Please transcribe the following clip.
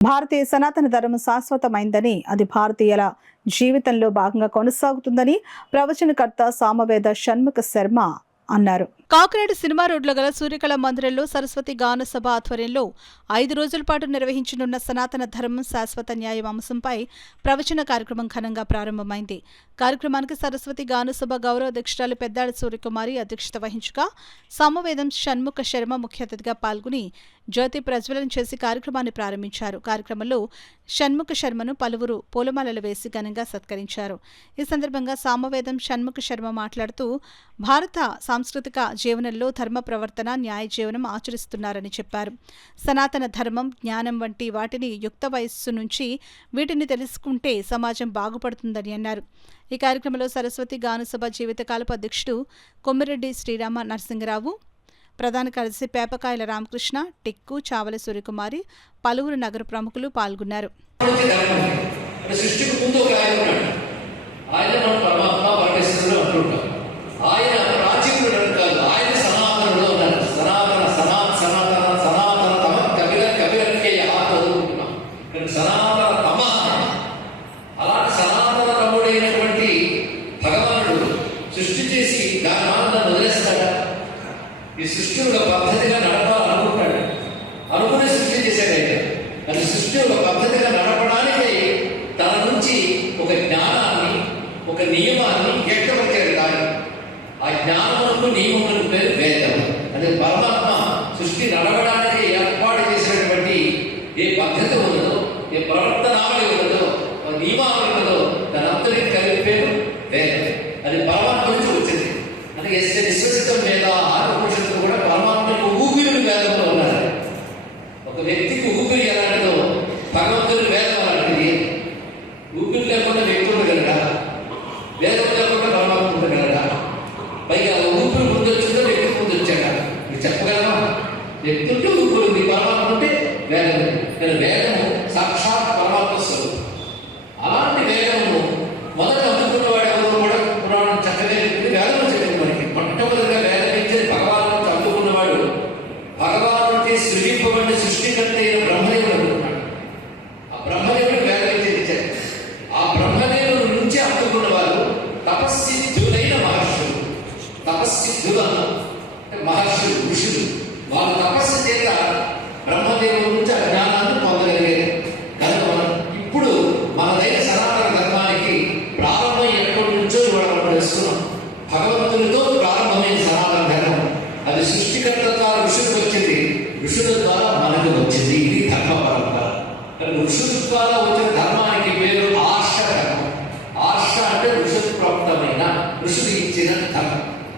భారతీయ సనాతన ధర్మం శాశ్వతమైందని, అది భారతీయుల జీవితంలో భాగంగా కొనసాగుతుందని ప్రవచనకర్త సామవేద షణ్ముఖ శర్మ అన్నారు. కాకినాడ సినిమా రోడ్లో గల సూర్యకళ మందిరంలో సరస్వతి గాన సభ ఆధ్వర్యంలో 5 రోజుల పాటు నిర్వహించనున్న సనాతన ధర్మం శాశ్వత న్యాయం అంశంపై ప్రవచన కార్యక్రమం ఘనంగా ప్రారంభమైంది. కార్యక్రమానికి సరస్వతి గాన సభ గౌరవ అధ్యక్షురాలు పెద్దాడ సూర్యకుమారి అధ్యక్షత వహించగా సామవేదం షణ్ముఖ శర్మ ముఖ్య అతిథిగా పాల్గొని జ్యోతి ప్రజ్వలన చేసి కార్యక్రమాన్ని ప్రారంభించారు. కార్యక్రమంలో షణ్ముఖ శర్మను పలువురు పూలమాలలు వేసి ఘనంగా సత్కరించారు. ఈ సందర్భంగా సామవేదం షణ్ముఖ శర్మ మాట్లాడుతూ భారత సాంస్కృతిక జీవనంలో ధర్మ ప్రవర్తన, న్యాయ జీవనం ఆచరిస్తున్నారని చెప్పారు. సనాతన ధర్మం, జ్ఞానం వంటి వాటిని యుక్త వయస్సు నుంచి వీటిని తెలుసుకుంటే సమాజం బాగుపడుతుందని అన్నారు. ఈ కార్యక్రమంలో సరస్వతి గానసభ జీవితకాలపు అధ్యక్షుడు కొమ్మిరెడ్డి శ్రీరామ నరసింగరావు, ప్రధాన కార్యదర్శి పేపకాయల రామకృష్ణ, టిక్కు, చావల సూర్యకుమారి, పలువురు నగర ప్రముఖులు పాల్గొన్నారు. సృష్టి చేసి దాని ఆనందాన్ని వదిలేస్తాడా? ఈ సృష్టి ఒక పద్ధతిగా నడపాలనుకుంటాడు, అనుకునే సృష్టి చేశాడు. ఆయన అది సృష్టి ఒక పద్ధతిగా నడపడానికి తన నుంచి ఒక జ్ఞానాన్ని, ఒక నియమాన్ని వ్యక్తపరిచాడు. కానీ ఆ జ్ఞానములకు నియమములకు పేరు వేదం. అదే పరమాత్మ సృష్టి నడవడానికి ఏర్పాటు చేసినటువంటి ఏ పద్ధతి ఉన్నదో, ఏ ప్రవర్తనావళి ఉన్నదో, నియమావళి ఉన్నదో దాని అంతరికి కలిపి పేరు వేదం. అది పరమాత్మ నుంచి వచ్చింది. అందుకే విశ్వసితం మీద ఆత్మపురుషులు కూడా పరమాత్మకు ఊపిరి వేదంలో ఉన్నారు. ఒక వ్యక్తికి ఊపిరి ఎలాంటిదో భగవంతుని వేదం అలాంటిది. ఊపిరి లేకుండా వ్యక్తి ఉండగలడా? వేదం లేకుండా పరమాత్మ ఉండగలడా? పైగా ఊపిరి ముందొచ్చిందో వ్యక్తి ముందు వచ్చాక మీరు చెప్పగలమా? వ్యక్తి ఉంటే ఊపిరి ఉంది, పరమాత్మ ఉంటే వేదం ఉంది. కానీ వేదము సాక్షాత్ పరమాత్మ స్వరూపం. అలాంటి వేదము మొదట అందుకున్నవాడు ఎవరో కూడా పురాణం చక్కగా వేదం చెప్పింది. మనకి మొట్టమొదటిగా వేదం ఇచ్చేది భగవాను అందుకున్నవాడు. భగవాను సృజింపబడిన సృష్టికర్త అయిన బ్రహ్మదేవుడు అనుకున్నాడు. ఆ బ్రహ్మదేవుడు వేదం ఇచ్చాడు. ఆ బ్రహ్మదేవుడు నుంచి అందుకున్న వారు తపస్సిద్ధులైన మహర్షులు. తపస్సిద్ధులు అంటే మహర్షులు, ఋషులు. వాళ్ళ తపస్సు చేత బ్రహ్మదేవుడి నుంచి ఆ జ్ఞానాన్ని పొందగలిగారు. కనుక మనం ఇప్పుడు మనదైన సనాతన ధర్మానికి ప్రారంభం ఎక్కడి నుంచో మనం తెలుసుకున్నాం. భగవంతునితో ప్రారంభమైన సనాతన ధర్మం. అది సృష్టికర్త ద్వారా ఋషులకు వచ్చింది, ఋషుల ద్వారా మనకు వచ్చింది. ఇది ధర్మ పరంపర. ఋషుల ద్వారా వచ్చిన